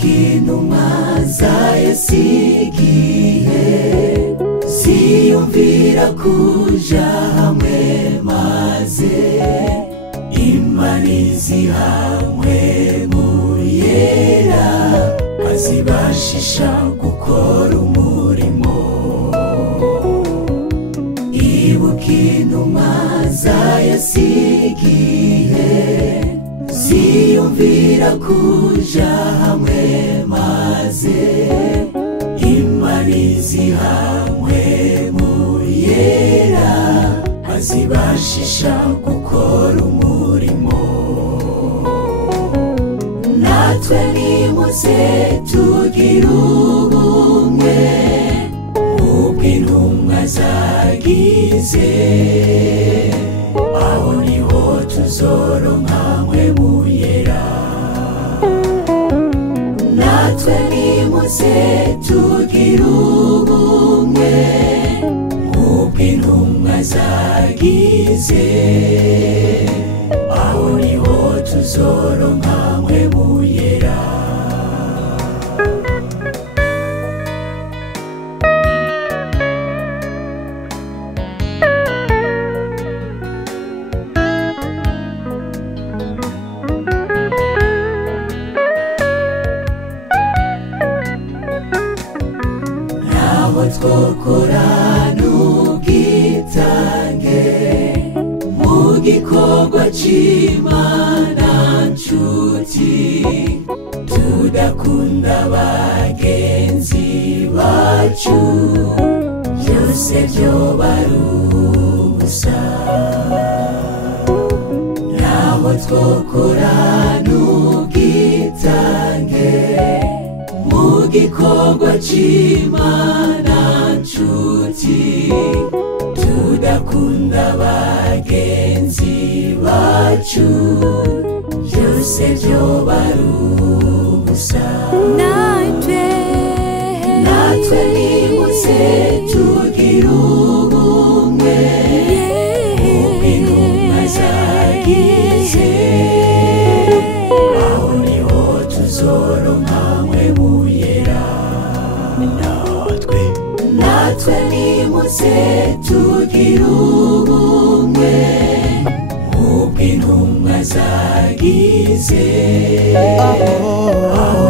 intumwa za Yesu igihe ziyumvira kuja hamwe maze Imana izihamwe mu yera azibashisha gukora umurimo. Ibuka intumwa za Yesu igihe ziyumvira kuja hamwe maze Imana izihamwe mu yera azibashisha gukora umurimo. Natwe nimuze tugire ubumwe nk'ubwo intumwa zagize, aho niho tuzoronka mpwemu yera. Natwe nimuze tugire ubumwe nk'ubwo intumwa zagize, aho niho tuzoronka mpwemu yera. Naho twokora n'ubwitange mu gikorwa c'Imana nshuti, tudakunda bagenzi bacu, byose vyoba ari ubusa. Naho twokora n'ubwitange mu gikorwa c'Imana nshuti, tudakunda bagenzi bacu, byose vyoba ari ubusa. Natwe nimuze tugire ubumwe nk'ubwo intumwa zagize, aho niho tuzoronka mpwemu yera. Natwe nimuze tugire ubumwe nk'ubwo intumwa zagize, aho